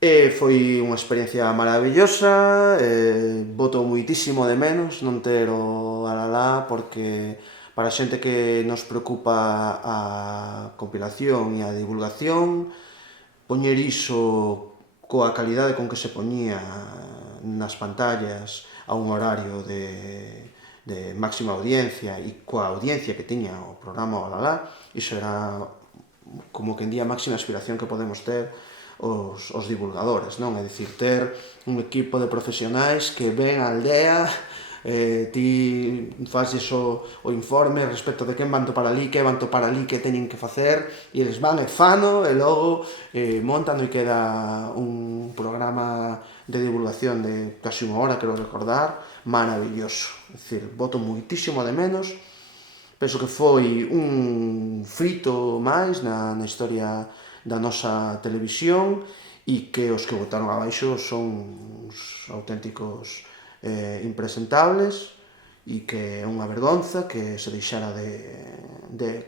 E foi unha experiencia maravillosa, boto moitísimo de menos non ter o Alalá porque para a xente que nos preocupa a compilación e a divulgación, poñer iso coa calidade con que se poñía nas pantallas a un horario de máxima audiencia e coa audiencia que tiña o programa Olalá, iso era como que en día a máxima aspiración que podemos ter os divulgadores, non? É dicir, ter un equipo de profesionais que ven á aldea, ti fases o informe respecto de quen van topar ali, que van topar ali, que teñen que facer, e eles van e fano, e logo montan e queda un programa de divulgación de casi unha hora, quero recordar, maravilloso. É dicir, boto moitísimo de menos, penso que foi un frito máis na historia da nosa televisión e que os que botaron abaixo son uns auténticos impresentables e que é unha vergonza que se deixara de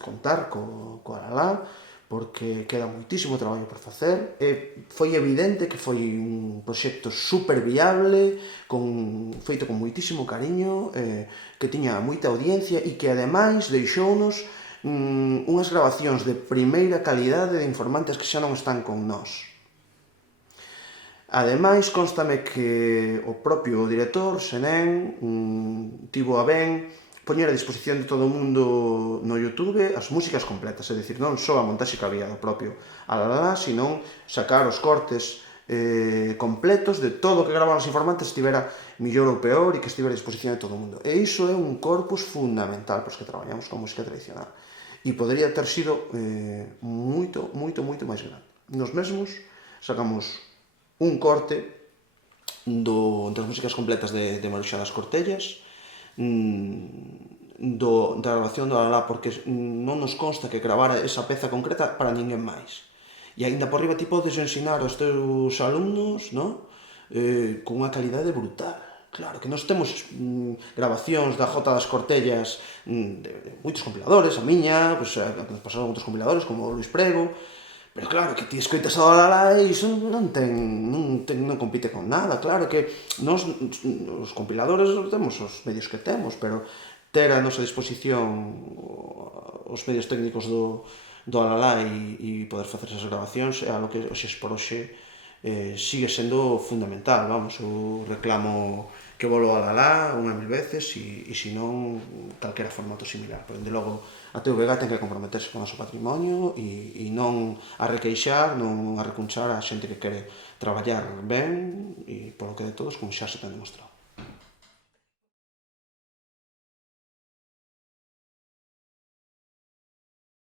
contar co Alalá porque queda moitísimo traballo por facer e foi evidente que foi un proxecto super viable feito con moitísimo cariño que tiña moita audiencia e que ademais deixounos unhas grabacións de primeira calidade de informantes que xa non están con nós. Ademais, constame que o propio director, Senén, tivo a ben poñer a disposición de todo o mundo no YouTube as músicas completas, é dicir, non só a montaxe que había do propio Alalá, sino sacar os cortes completos de todo o que graban os informantes estivera millor ou peor e que estivera a disposición de todo o mundo. E iso é un corpus fundamental para os que traballamos con música tradicional. E podría ter sido moito, moito, moito máis grande. Nos mesmos sacamos un corte das músicas completas de Maruxa das Cortellas, da grabación do Alalá, porque non nos consta que gravara esa peza concreta para ninguén máis. E aínda por riba ti podes ensinar aos teus alumnos, no? Con unha calidade brutal. Claro, que nós temos grabacións da Jota das Cortellas de moitos compiladores, a miña, pues, nos pasaron outros compiladores como o Luis Prego, pero claro, que ti escoitas a Olalá e iso non compite con nada. Claro que nós, os compiladores, temos os medios que temos, pero ter a nosa disposición os medios técnicos do Alalá e poder facer esas grabacións é algo que hoxe por hoxe sigue sendo fundamental. Vamos, eu reclamo que volo ao Alalá unha mil veces e se non, calquera formato similar. Pero, de logo, a TVG ten que comprometerse con o noso patrimonio e non a requeixar, non a recunchar a xente que quere traballar ben e polo que de todos, como xa se ten demostrado.